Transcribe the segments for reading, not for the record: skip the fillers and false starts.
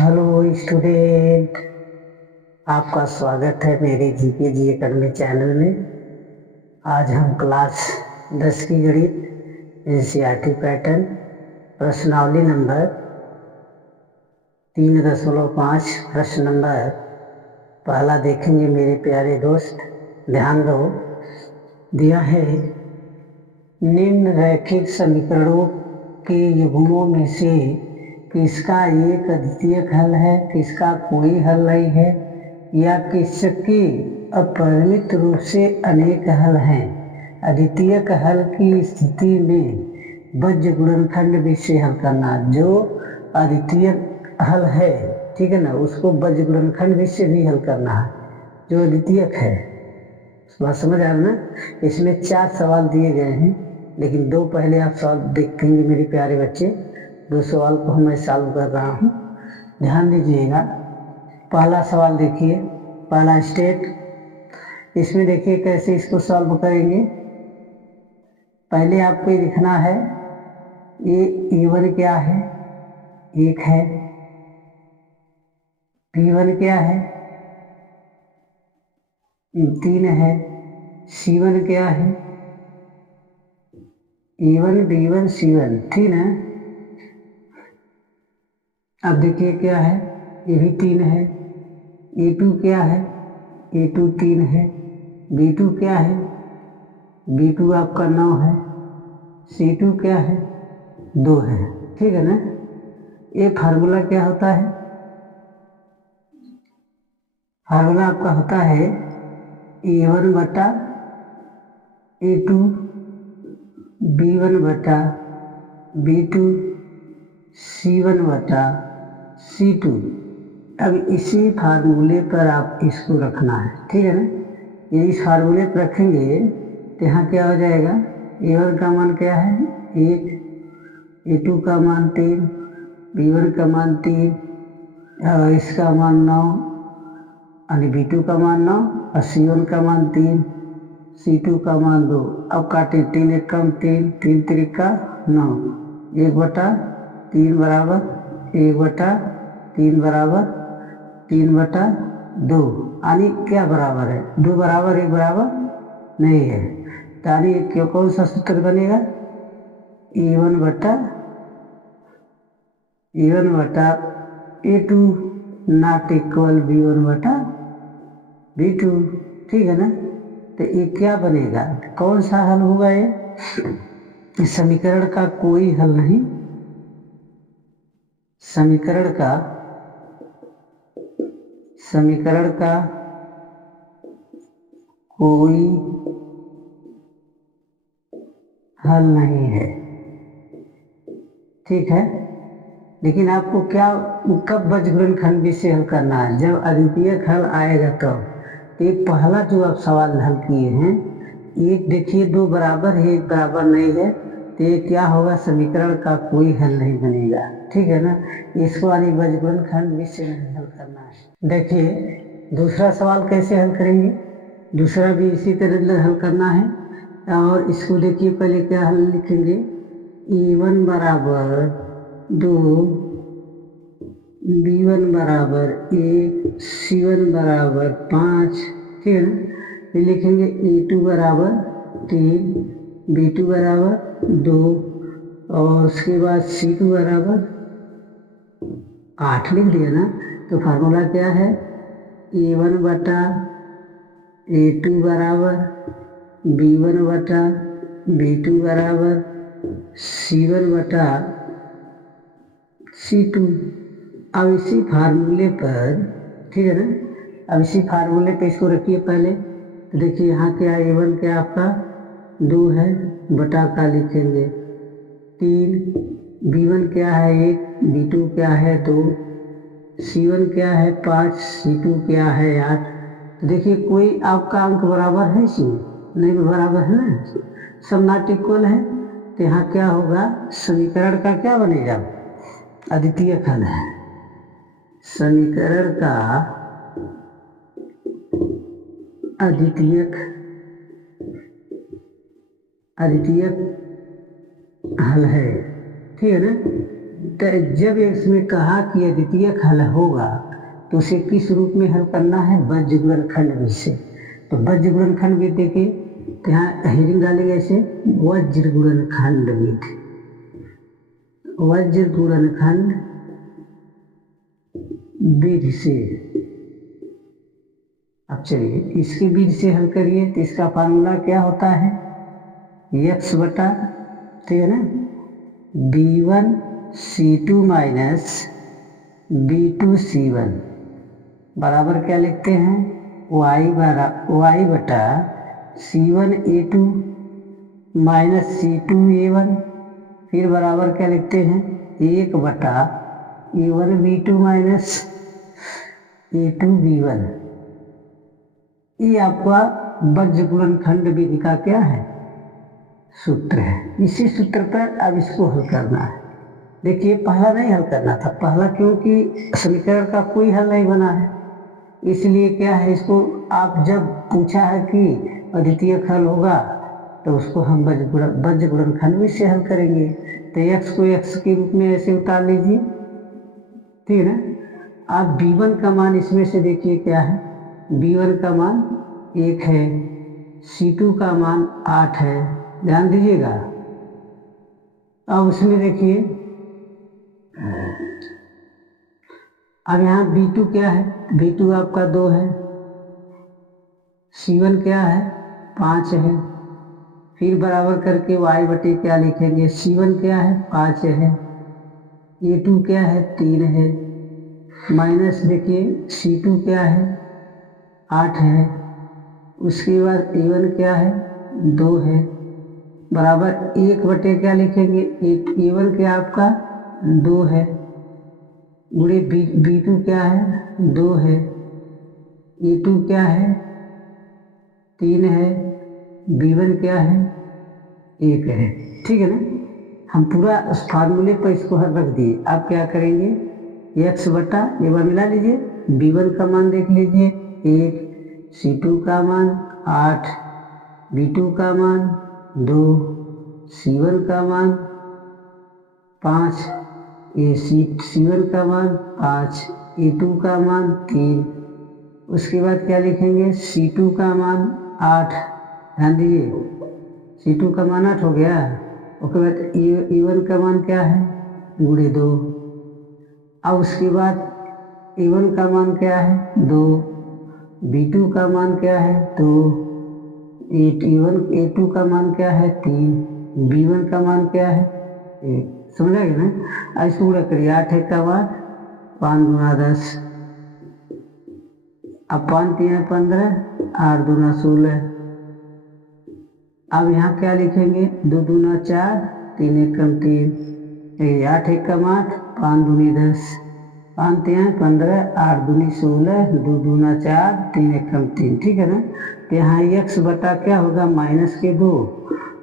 Hello student, आपका स्वागत है मेरे जीके जी एकेडमी चैनल में। आज हम क्लास 10 की गणित एनसीईआरटी पैटर्न प्रश्नावली नंबर 3.5 प्रश्न नंबर पहला देखेंगे। मेरे प्यारे दोस्त ध्यान दो, दिया है निम्न रैखिक समीकरणों के युग्मों में से किसका एक अद्वितीयक हल है, किसका कोई हल नहीं है, या किसके अपरिमित रूप से अनेक हल हैं। अद्वितीयक हल की स्थिति में बज्र गुणनखंड विधि से हल करना। जो अद्वितीयक हल है, ठीक है ना, उसको बज्र गुणनखंड विधि से भी हल करना है जो अद्वितीयक है। बात समझ आ रहा ना। इसमें 4 सवाल दिए गए हैं, लेकिन 2 पहले आप सवाल देखेंगे मेरे प्यारे बच्चे। 2 सवाल को मैं सॉल्व कर रहा हूँ, ध्यान दीजिएगा। पहला सवाल देखिए, पहला स्टेप। इसमें देखिए कैसे इसको सॉल्व करेंगे। पहले आपको ये लिखना है ये E1 क्या है, 1 है। P1 क्या है, 3 है। C1 क्या है, E1 B1 C1, ठीक है। अब देखिए क्या है, ये भी 3 है। E2 क्या है, E2 3 है। B2 क्या है, B2 आपका 9 है। C2 क्या है, 2 है, ठीक है ना। ये फार्मूला क्या होता है, फार्मूला आपका होता है E1 बटा E2 B1 बटा B2 C1 बटा C2। अब इसी फार्मूले पर आप इसको रखना है, ठीक है ना। ये इस फार्मूले पर रखेंगे तो यहाँ क्या हो जाएगा, A1 का मान क्या है 1, A2 का मान 3, B1 का मान 3, इसका मान 9, यानी B2 का मान 9 और C1 का मान 3, C2 का मान 2। अब काटे, 3 एक कम 3, 3 3 का 9, 1 बटा 3 बराबर 1 बटा 3 बराबर 3 बटा 2, यानी क्या बराबर है 2 बराबर 1 बराबर नहीं है। यानी क्यों, कौन सा सूत्र बनेगा, E1 बटा A2 नॉट इक्वल B1 बटा B2, ठीक है ना। तो ये क्या बनेगा, कौन सा हल होगा ये, इस समीकरण का कोई हल नहीं। समीकरण का कोई हल नहीं है, ठीक है। लेकिन आपको क्या, कब बज्र गुणनखंड विधि से हल करना है, जब अद्वितीयक हल आएगा तब। तो ये पहला जो आप सवाल हल किए हैं, एक देखिए 2 बराबर है 1 बराबर नहीं है, तो ये क्या होगा, समीकरण का कोई हल नहीं बनेगा, ठीक है ना। इसको यानी बज्र गुणनखंड विधि से नहीं हल करना है। देखिए दूसरा सवाल कैसे हल करेंगे, दूसरा भी इसी तरह हल करना है। और इसको देखिए पहले क्या हल लिखेंगे, E1 बराबर 2, B1 बराबर 1, C1 बराबर 5, ठीक है ना। फिर लिखेंगे E2 बराबर 3, B2 बराबर 2, और उसके बाद C2 बराबर 8 लिख दिया ना। तो फार्मूला क्या है, E1 बटा A2 बराबर B1 बटा B2 बराबर C1 बटा C2। अब इसी फार्मूले पर, ठीक है ना, अब इसी फार्मूले पे इसको रखिए पहले। तो देखिए यहाँ क्या A1 क्या आपका 2 है, बटा का लिखेंगे 3, B1 क्या है 1, B2 क्या है 2, C1 क्या है 5, C2 क्या है 8। तो देखिए कोई आपका अंक बराबर है इसमें, नहीं बराबर है ना, सब नॉट इक्वल है। तो यहाँ क्या होगा, समीकरण का क्या बनेगा, अद्वितीयक हल है। समीकरण का अद्वितीयक हल है, ठीक है ना। तो जब इसमें कहा कि अद्वितीयक हल होगा तो उसे किस रूप में हल करना है, वज्र गुणनखंड विधि से। तो वज्र गुणनखंड विधि देखिए, तो यहाँ हेडिंग डालेंगे ऐसे, वज्र गुणनखंड विधि, वज्र गुणनखंड विधि से। अब चलिए इसकी विधि से हल करिए, तो इसका फार्मूला क्या होता है, x बटा, ठीक है ना, B1C2 माइनस B2C1 बराबर क्या लिखते हैं, y बटा C1A2 माइनस C2A1, फिर बराबर क्या लिखते हैं, 1 बटा A1B2 माइनस A2B1। ये आपका वज्र गुणनखंड विधि का क्या है, सूत्र है। इसी सूत्र पर अब इसको हल करना है। देखिए पहला नहीं हल करना था, पहला क्योंकि समीकरण का कोई हल नहीं बना है, इसलिए क्या है, इसको आप जब पूछा है कि अद्वितीयक हल होगा तो उसको हम वज्र गुणनखंड विधि से हल करेंगे। तो x को x के रूप में ऐसे उतार लीजिए, ठीक है ना। आप B1 का मान इसमें से देखिए क्या है, B1 का मान 1 है, C2 का मान 8 है, ध्यान दीजिएगा। अब उसमें देखिए, अब यहाँ B2 क्या है, B2 आपका 2 है, C1 क्या है 5 है, फिर बराबर करके y बटे क्या लिखेंगे, C1 क्या है 5 है, A2 क्या है 3 है, माइनस देखिए C2 क्या है 8 है, उसके बाद A1 क्या है 2 है, बराबर 1 बटे क्या लिखेंगे, A1 क्या आपका 2 है, गुणे B2 क्या है 2 है, A2 क्या है 3 है, B1 क्या है 1 है, ठीक है ना। हम पूरा उस फार्मूले पर इसको हल रख दिए। अब क्या करेंगे, x बटा, एक बार मिला लीजिए, B1 का मान देख लीजिए 1, C2 का मान 8, B2 का मान 2, C1 का मान 5, C1 का मान 5, A2 का मान 3, उसके बाद क्या लिखेंगे, C2 का मान 8, ध्यान दीजिए C2 का मान 8 हो गया। उसके बाद A1 का मान क्या है, गुणे 2। अब उसके बाद A1 का मान क्या है 2, B2 का मान क्या है 2, A2 का मान क्या है 3, B1 का मान क्या है 1, समझ आएगा ना। इसको पूरा करिए, 8 1 का बाद 5 दूना 10, अब 5 3 15, 8 दूना 16। अब यहाँ क्या लिखेंगे, 2 दूना 4, 3 1 3, 8 1 का 8, 5 दूनी 10, 5 3 15, 8 दूनी 16, 2 दूना 4, 3 1 3, ठीक है ना। तो यहाँ x बटा क्या होगा माइनस के 2,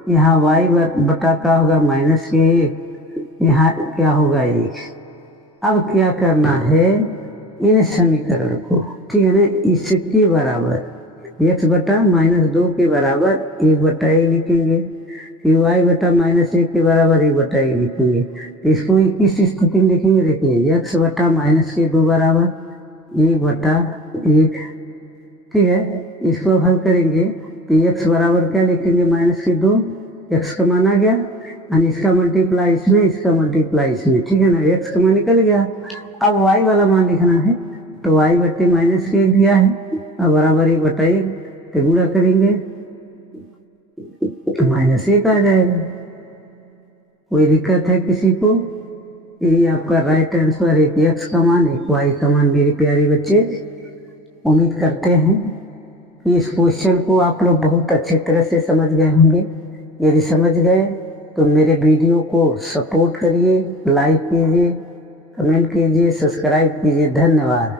यहाँ y बटा क्या होगा माइनस के 1, यहाँ क्या होगा 1। अब क्या करना है, इन समीकरण को, ठीक है ना, इसके बराबर x बटा माइनस 2 के बराबर 1 बटा 1 लिखेंगे, फिर y बटा माइनस 1 के बराबर 1 बटा 1 लिखेंगे। तो इसको किस स्थिति में लिखेंगे, देखिए x बटा माइनस के 2 बराबर 1 बटा 1, ठीक है। इसको अब हल करेंगे तो x बराबर क्या लिखेंगे, माइनस के 2, x का मान आ गया, और इसका मल्टीप्लाई इसमें, इसका मल्टीप्लाई इसमें, ठीक है ना, x का मान निकल गया। अब y वाला मान लिखना है, तो y बटे माइनस के 1 दिया है, अब बराबर 1 बटा 1, तो गुणा करेंगे तो माइनस 1 आ जाएगा। कोई दिक्कत है किसी को, यही आपका राइट आंसर, एक x का मान एक y का मान। मेरे प्यारे बच्चे, उम्मीद करते हैं कि इस क्वेश्चन को आप लोग बहुत अच्छे तरह से समझ गए होंगे। यदि समझ गए तो मेरे वीडियो को सपोर्ट करिए, लाइक कीजिए, कमेंट कीजिए, सब्सक्राइब कीजिए। धन्यवाद।